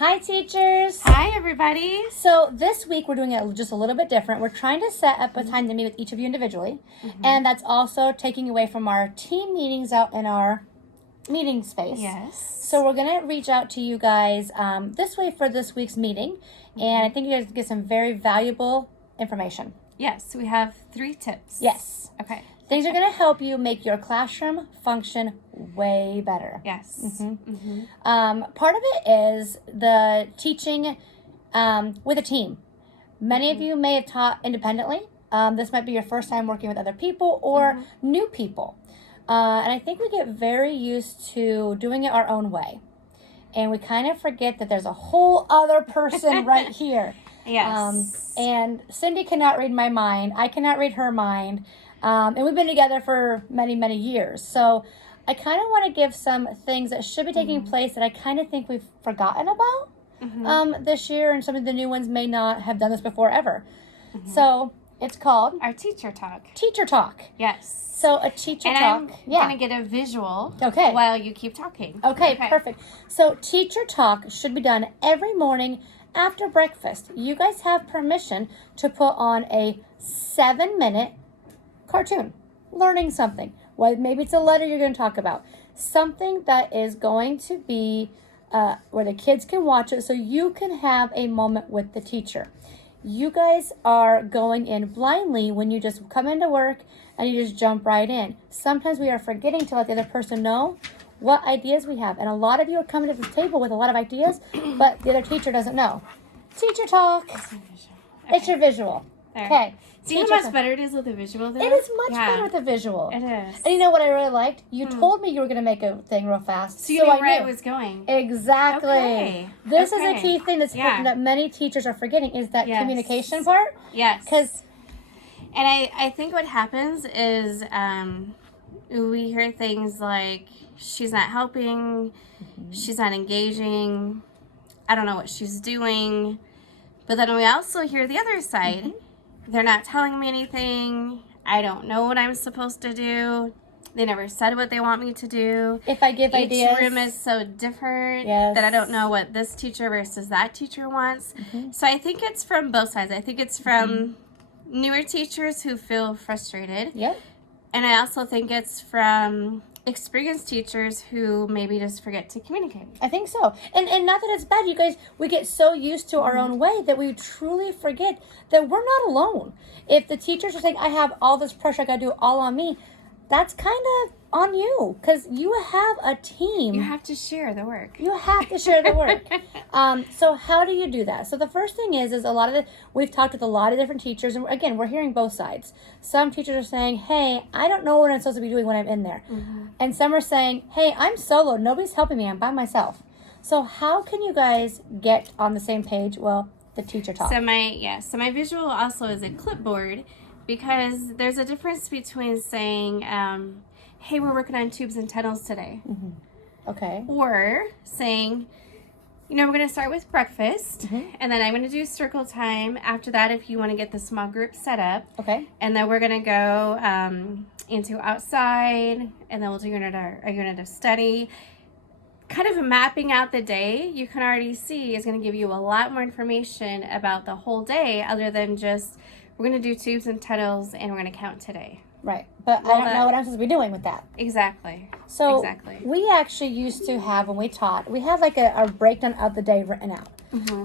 Hi, teachers. Hi, everybody. So this week we're doing it just a little bit different. We're trying to set up a time to meet with each of you individually, and that's also taking away from our team meetings out in our meeting space. Yes. So we're going to reach out to you guys this way for this week's meeting, and I think you guys get some very valuable information. Yes, we have 3 tips. Yes. Okay. Things are going to help you make your classroom function way better. Yes. Part of it is the teaching with a team. Many of you may have taught independently. This might be your first time working with other people or new people. And I think we get very used to doing it our own way. And we kind of forget that there's a whole other person right here. Yes. And Cindy cannot read my mind. I cannot read her mind. And we've been together for many, many years. So I kind of want to give some things that should be taking place that I kind of think we've forgotten about this year. And some of the new ones may not have done this before ever. So it's called Our teacher talk. Teacher Talk. Yes. So a teacher talk. I'm going to get a visual Okay. while you keep talking. Okay, perfect. So teacher talk should be done every morning after breakfast. You guys have permission to put on a 7-minute cartoon, learning something. Well, maybe it's a letter you're going to talk about. Something that is going to be where the kids can watch it so you can have a moment with the teacher. You guys are going in blindly when you just come into work and you just jump right in. Sometimes we are forgetting to let the other person know what ideas we have. And a lot of you are coming to the table with a lot of ideas, but the other teacher doesn't know. Teacher talk. It's your visual. There. Okay. See how much better it is with a visual there? It is much better with a visual. It is. And you know what I really liked? You told me you were going to make a thing real fast. So you knew I where knew. it was going. Exactly. Okay. This is a key thing that many teachers are forgetting is that communication part. Yes. Because And I think what happens is we hear things like, she's not helping, she's not engaging, I don't know what she's doing. But then we also hear the other side. They're not telling me anything. I don't know what I'm supposed to do. They never said what they want me to do. if I give ideas. Each room is so different Yes. that I don't know what this teacher versus that teacher wants. So I think it's from both sides. I think it's from newer teachers who feel frustrated. Yep. And I also think it's from experienced teachers who maybe just forget to communicate. I think so. And not that it's bad, you guys, we get so used to our own way that we truly forget that we're not alone. If the teachers are saying, I have all this pressure, I got to do it all on me, that's kind of on you because you have a team. You have to share the work. You have to share the work. So how do you do that? So the first thing is a lot of we've talked with a lot of different teachers, and again, we're hearing both sides. Some teachers are saying, hey, I don't know what I'm supposed to be doing when I'm in there. And some are saying, hey, I'm solo. Nobody's helping me. I'm by myself. So how can you guys get on the same page? Well, the teacher talk. So my visual also is a clipboard because there's a difference between saying, hey, we're working on tubes and tunnels today. Okay. Or saying, we're going to start with breakfast, and then I'm going to do circle time. After that, if you want to get the small group set up. Okay. And then we're going to go into outside, and then we'll do a unit of study. Kind of mapping out the day, you can already see is going to give you a lot more information about the whole day other than just, we're going to do tubes and tunnels, and we're going to count today. Right. But I don't know what I'm supposed to be doing with that. Exactly. So we actually used to have, when we taught, we had like a breakdown of the day written out.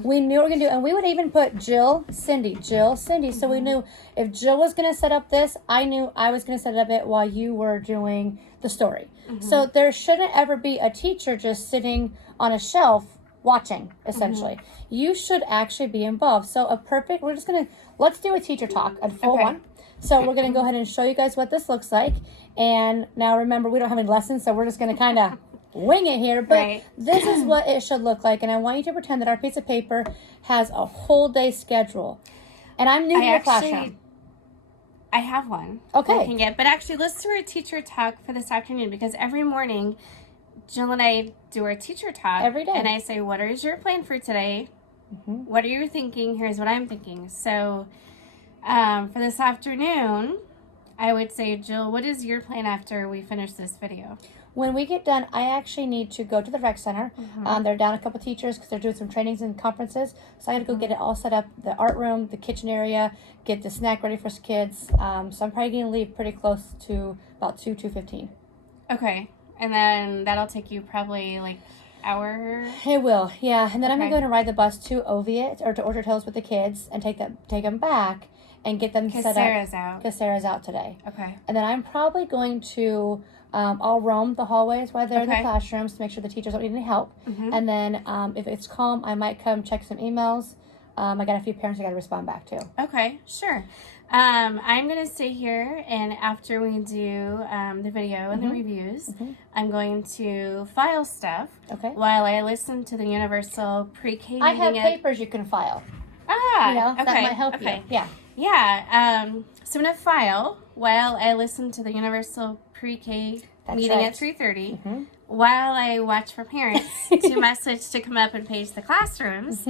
We knew what we were going to do. And we would even put Jill, Cindy. So we knew if Jill was going to set up this, I knew I was going to set up it while you were doing the story. So there shouldn't ever be a teacher just sitting on a shelf watching, essentially. You should actually be involved. So let's do a teacher talk, a full one. So we're going to go ahead and show you guys what this looks like. And now remember, we don't have any lessons, so we're just going to kind of wing it here. But this is what it should look like. And I want you to pretend that our piece of paper has a whole day schedule. And I'm new to your classroom. I have one. Okay. I can get. But actually, let's do our teacher talk for this afternoon because every morning, Jill and I do our teacher talk. Every day. And I say, what is your plan for today? What are you thinking? Here's what I'm thinking. So for this afternoon, I would say, Jill, what is your plan after we finish this video? When we get done, I actually need to go to the rec center. They're down a couple teachers because they're doing some trainings and conferences. So I got to go get it all set up, the art room, the kitchen area, get the snack ready for kids. So I'm probably going to leave pretty close to about 2:15. Okay. And then that'll take you probably like hour. It will, yeah. And then I'm Okay. going to ride the bus to Oviatt or to Orchard Hills with the kids and take them back and get them Because set Sarah's up. out. Because Sarah's out today. Okay. And then I'm probably going to, I'll roam the hallways while they're in the Okay. classrooms to make sure the teachers don't need any help. And then if it's calm, I might come check some emails. I got a few parents I got to respond back to. Okay, sure. I'm going to stay here, and after we do the video and the reviews, I'm going to file stuff Okay. while I listen to the Universal Pre-K I have meeting. papers you can file. Ah, You know, okay. that might help okay. you. Yeah. Yeah, so I'm going to file while I listen to the Universal Pre-K That's meeting right. at 3:30, while I watch for parents to message to come up and page the classrooms.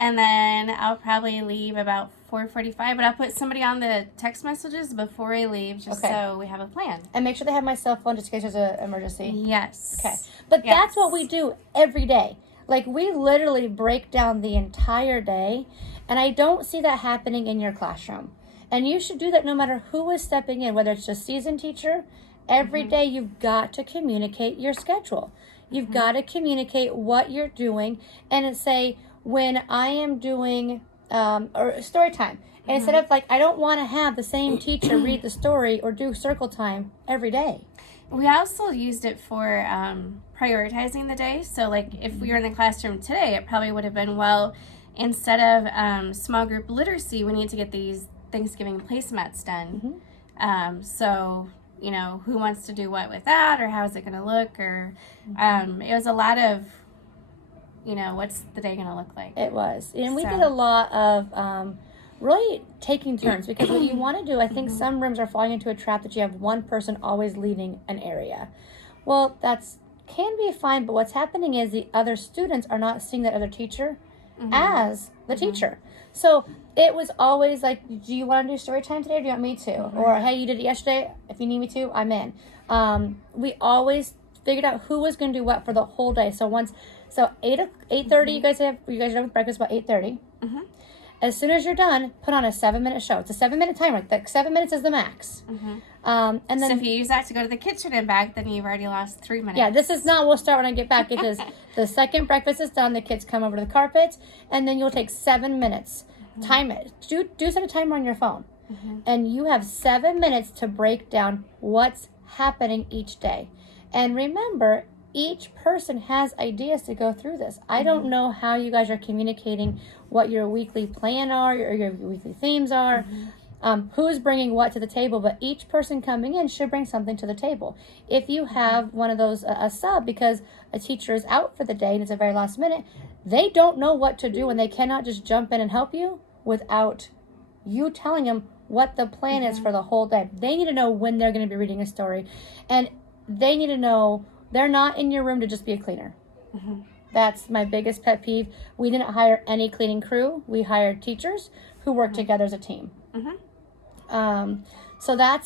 And then I'll probably leave about 4:45, but I'll put somebody on the text messages before I leave just Okay. so we have a plan. And make sure they have my cell phone just in case there's an emergency. Yes. Okay. But Yes. that's what we do every day. Like, we literally break down the entire day, and I don't see that happening in your classroom. And you should do that no matter who is stepping in, whether it's a seasoned teacher. Every day you've got to communicate your schedule. You've got to communicate what you're doing and say, when I am doing or story time, and instead of like, I don't want to have the same teacher read the story or do circle time every day. We also used it for prioritizing the day. So, like, if we were in the classroom today, it probably would have been, well, instead of small group literacy, we need to get these Thanksgiving placemats done. So, you know, who wants to do what with that, or how is it going to look, or it was a lot of, you know, what's the day going to look like? It was. And we So- did a lot of really taking turns, because what you want to do, I think some rooms are falling into a trap that you have one person always leading an area. Well, that's can be fine, but what's happening is the other students are not seeing that other teacher as the teacher. So it was always like, do you want to do story time today, or do you want me to? Or, hey, you did it yesterday, if you need me to, I'm in. We always figured out who was going to do what for the whole day. So 8:30, you guys are done with breakfast about 8:30. As soon as you're done, put on a 7-minute show. It's a 7-minute timer. Like 7 minutes is the max. And then So if you use that to go to the kitchen and back, then you've already lost 3 minutes. yeah, this is not, we'll start when I get back, because the second breakfast is done, the kids come over to the carpet, and then you'll take 7 minutes. Time it. Do set a timer on your phone. And you have 7 minutes to break down what's happening each day. And remember, each person has ideas to go through this. I don't know how you guys are communicating what your weekly plan are, or your weekly themes are. Who's bringing what to the table, but each person coming in should bring something to the table. If you have one of those, a sub, because a teacher is out for the day and it's a very last minute, they don't know what to do, and they cannot just jump in and help you without you telling them what the plan is for the whole day. They need to know when they're going to be reading a story, and they need to know they're not in your room to just be a cleaner. That's my biggest pet peeve. We didn't hire any cleaning crew. We hired teachers who work together as a team. So that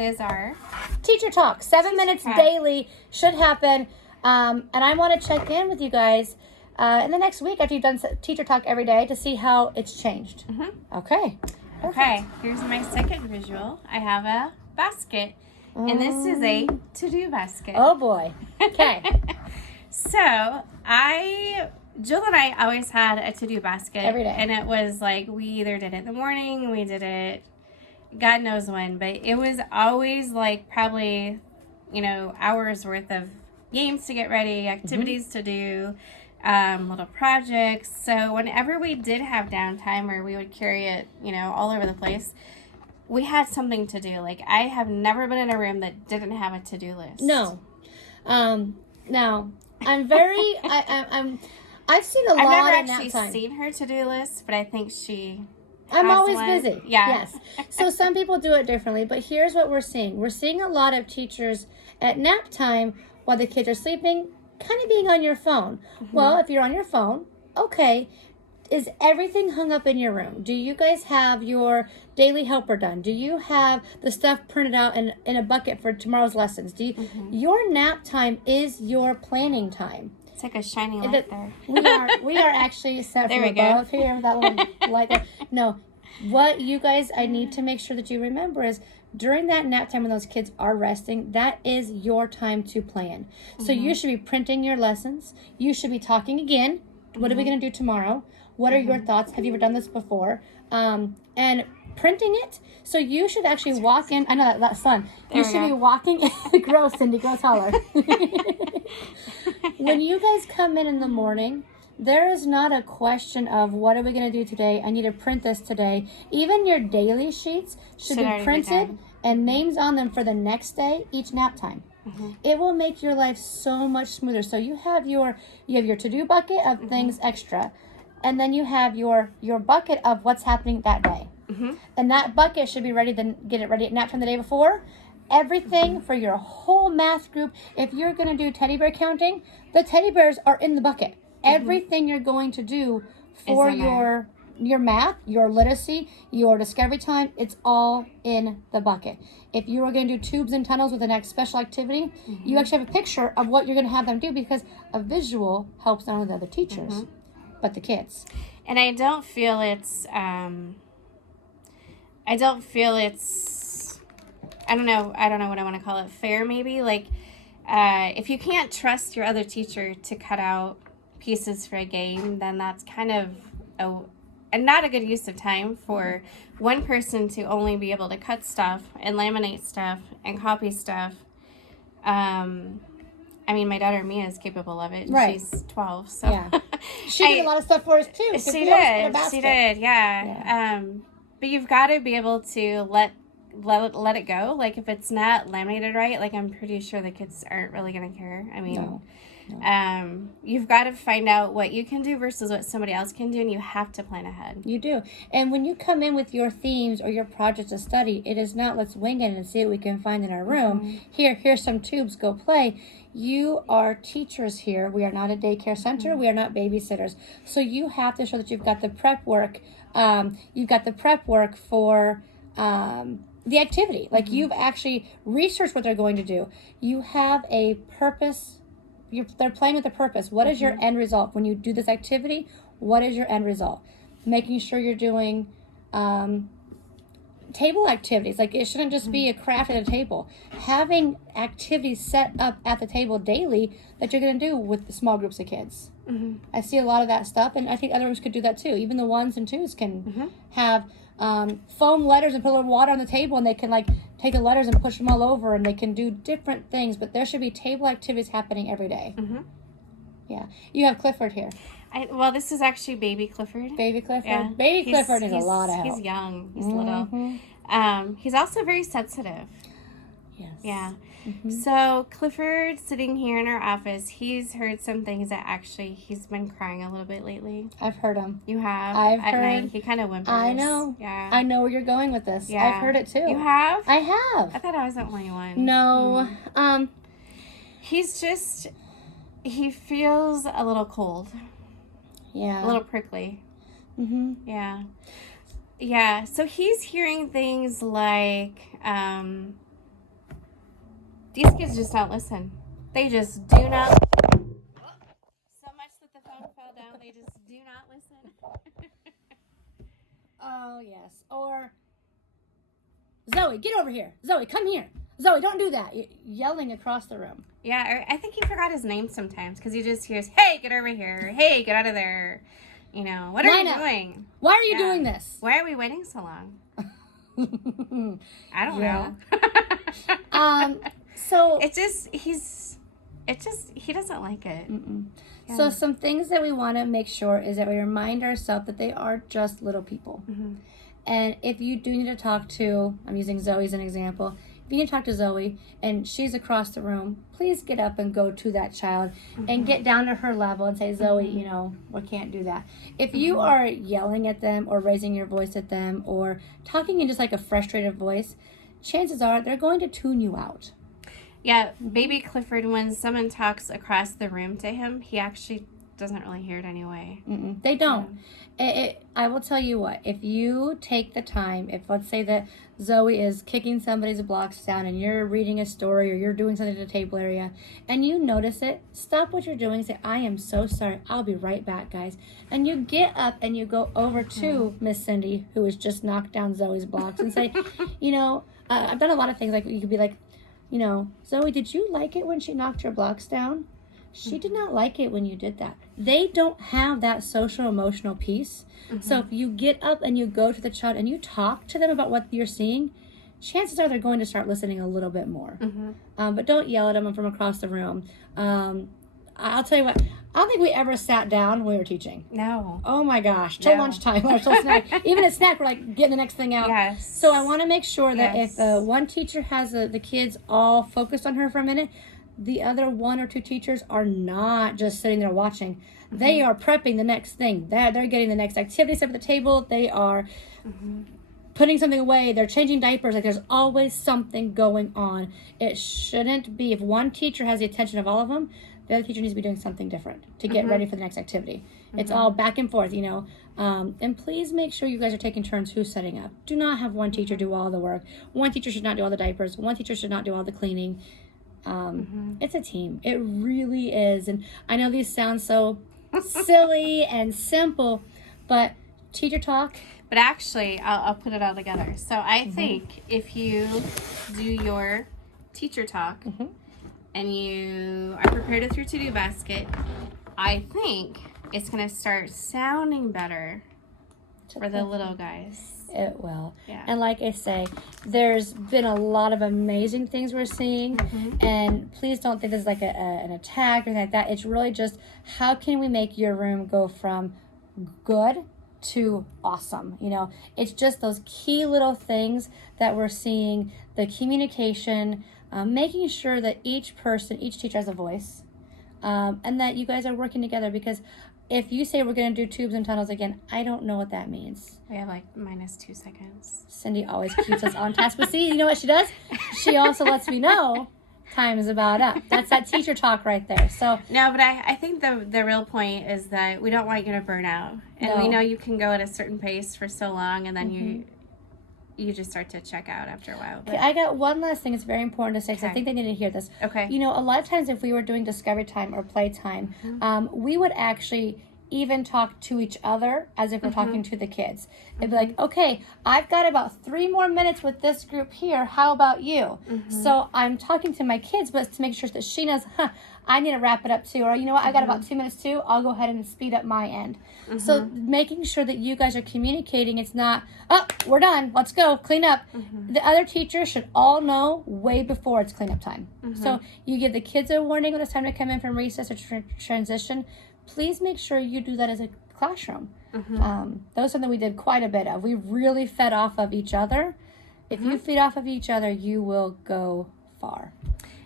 is our teacher talk. 7 minutes talk. daily should happen. And I want to check in with you guys in the next week after you've done teacher talk every day to see how it's changed. Okay. Okay, here's my second visual. I have a basket, and this is a to-do basket. Oh boy. Okay. So Jill and I always had a to-do basket Every day. and it was like we either did it in the morning, we did it God knows when, but it was always like probably, you know, hours worth of games to get ready, activities to do, little projects. So whenever we did have downtime, or we would carry it, you know, all over the place, we had something to do. Like, I have never been in a room that didn't have a to-do list. No. Now I'm very. I've seen a lot I've never in that actually time. seen her to-do list, but I think she I'm has always one. busy. Yeah. Yes. So some people do it differently, but here's what we're seeing. We're seeing a lot of teachers at nap time while the kids are sleeping, kind of being on your phone. Well, if you're on your phone, okay. Is everything hung up in your room? Do you guys have your daily helper done? Do you have the stuff printed out in a bucket for tomorrow's lessons? Do you, your nap time is your planning time. It's like a shiny light there. We are actually set There from we go. above here. That little light there. No, what you guys, I need to make sure that you remember is during that nap time when those kids are resting, that is your time to plan. So you should be printing your lessons. You should be talking again. What are we going to do tomorrow? What are your thoughts? Have you ever done this before? And printing it. So you should actually walk in. I know that's fun. There You we should go. be walking. Grow, Cindy. Grow taller. When you guys come in the morning, there is not a question of what are we going to do today? I need to print this today. Even your daily sheets should already be be printed done. and names on them for the next day, each nap time. It will make your life so much smoother. So you have your to-do bucket of things extra, and then you have your bucket of what's happening that day. And that bucket should be ready to get it ready at nap time the day before. Everything for your whole math group. If you're going to do teddy bear counting, the teddy bears are in the bucket. Everything you're going to do for in there. your math, your literacy, your discovery time, it's all in the bucket. If you are going to do tubes and tunnels with the next special activity, you actually have a picture of what you're going to have them do, because a visual helps not only the other teachers, but the kids. And I don't feel it's I don't know what I want to call it, fair maybe, like if you can't trust your other teacher to cut out pieces for a game, then that's kind of not a good use of time for one person to only be able to cut stuff and laminate stuff and copy stuff. I mean, my daughter Mia is capable of it. Right. She's 12, so Yeah. She did a lot of stuff for us too. 'cause She we always put a did. She basket. did. Yeah. But you've got to be able to let it go. Like if it's not laminated right, like I'm pretty sure the kids aren't really gonna care. I mean, No. you've got to find out what you can do versus what somebody else can do, and you have to plan ahead. You do. And when you come in with your themes or your projects to study, it is not let's wing it and see what we can find in our room. Here's some tubes, go play. You are teachers here. We are not a daycare center. We are not babysitters. So you have to show that you've got the prep work. You've got the prep work for the activity. Like you've actually researched what they're going to do. You have a purpose. They're playing with a purpose. What is your end result when you do this activity? What is your end result? Making sure you're doing table activities. Like it shouldn't just be a craft at a table. Having activities set up at the table daily that you're going to do with small groups of kids. I see a lot of that stuff, and I think other rooms could do that too. Even the 1s and 2s can have foam letters and put a little water on the table, and they can like take the letters and push them all over, and they can do different things. But there should be table activities happening every day. Yeah, you have Clifford here. Well, this is actually baby Clifford. Baby Clifford. Yeah. Baby Clifford needs a lot of help. He's young. He's little. He's also very sensitive. Yes. Yeah. So Clifford, sitting here in our office, he's heard some things that actually he's been crying a little bit lately. I've heard him. You have? I've At night, heard. he kind of whimpers. I know. Yeah. I know where you're going with this. Yeah. I've heard it too. You have? I I have. thought I was the only one. No. He's just, he feels a little cold, Yeah. a little prickly. Mhm. Yeah. Yeah. So he's hearing things like, these kids just don't listen. They just do not. So much that the phone fell down, they just do not listen. Oh yes. Or Zoe, get over here. Zoe, come here. Zoe, don't do that. Yelling across the room. Yeah, or I think he forgot his name sometimes because he just hears, "Hey, get over here! Hey, get out of there!" You know, what are Line you up. doing? Why are you Yeah. doing this? Why are we waiting so long? I don't Yeah. know. So he doesn't like it. Yeah. So some things that we want to make sure is that we remind ourselves that they are just little people. And if you do need to talk to, I'm using Zoe as an example, if you need to talk to Zoe and she's across the room, please get up and go to that child and get down to her level and say, Zoe, you know, we can't do that. If you are yelling at them or raising your voice at them or talking in just like a frustrated voice, chances are they're going to tune you out. Yeah, baby Clifford, when someone talks across the room to him, he actually doesn't really hear it anyway. They don't. I will tell you what, if you take the time, if let's say that Zoe is kicking somebody's blocks down and you're reading a story or you're doing something in the table area and you notice it, stop what you're doing, say, I am so sorry, I'll be right back, guys. And you get up and you go over to Miss Cindy, who has just knocked down Zoe's blocks, and say, you know, I've done a lot of things, like you could be like, you know, Zoe, did you like it when she knocked your blocks down? She did not like it when you did that. They don't have that social emotional piece. So if you get up and you go to the child and you talk to them about what you're seeing, chances are they're going to start listening a little bit more. But don't yell at them from across the room. I'll tell you what, I don't think we ever sat down when we were teaching. No. Oh my gosh, till lunchtime or till snack. Even at snack, we're like getting the next thing out. Yes. So I want to make sure that if one teacher has the kids all focused on her for a minute, the other one or two teachers are not just sitting there watching. They are prepping the next thing. They're getting the next activity set at the table. They are putting something away. They're changing diapers. Like, there's always something going on. It shouldn't be, if one teacher has the attention of all of them, the other teacher needs to be doing something different to get ready for the next activity. It's all back and forth, you know. And please make sure you guys are taking turns who's setting up. Do not have one teacher do all the work. One teacher should not do all the diapers. One teacher should not do all the cleaning. It's a team. It really is. And I know these sound so silly and simple, but teacher talk. But actually, I'll put it all together. So I think if you do your teacher talk and you are prepared with your to-do basket, I think it's going to start sounding better for the little guys. It will. Yeah. And like I say, there's been a lot of amazing things we're seeing. And please don't think this is like an attack or anything like that. It's really just, how can we make your room go from good to awesome? You know, it's just those key little things that we're seeing, the communication, making sure that each teacher has a voice, and that you guys are working together. Because if you say we're going to do tubes and tunnels again, I don't know what that means. We have like -2 seconds. Cindy always keeps us on task. But see, you know what she does? She also lets me know time is about up. That's that teacher talk right there. So no, but I think the real point is that we don't want you to burn out. And we know you can go at a certain pace for so long, and then you just start to check out after a while. Okay, I got one last thing. It's very important to say, because I think they need to hear this. Okay. You know, a lot of times if we were doing discovery time or play time, we would actually even talk to each other as if we're talking to the kids. It'd be like, okay, I've got about 3 more minutes with this group here. How about you? So I'm talking to my kids, but to make sure that she knows, I need to wrap it up too. Or, you know what, I got about 2 minutes too. I'll go ahead and speed up my end. So making sure that you guys are communicating. It's not, oh, we're done. Let's go. Clean up. The other teachers should all know way before it's cleanup time. So you give the kids a warning when it's time to come in from recess or transition. Please make sure you do that as a classroom. That was something we did quite a bit of. We really fed off of each other. If you feed off of each other, you will go far.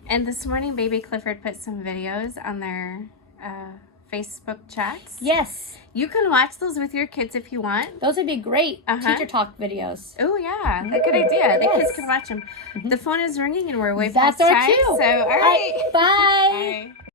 And this morning, Baby Clifford put some videos on their Facebook chats. Yes. You can watch those with your kids if you want. Those would be great teacher talk videos. Oh, yeah. A good idea. The kids can watch them. The phone is ringing and we're way past time. That's our cue. So, all right. Bye. Bye.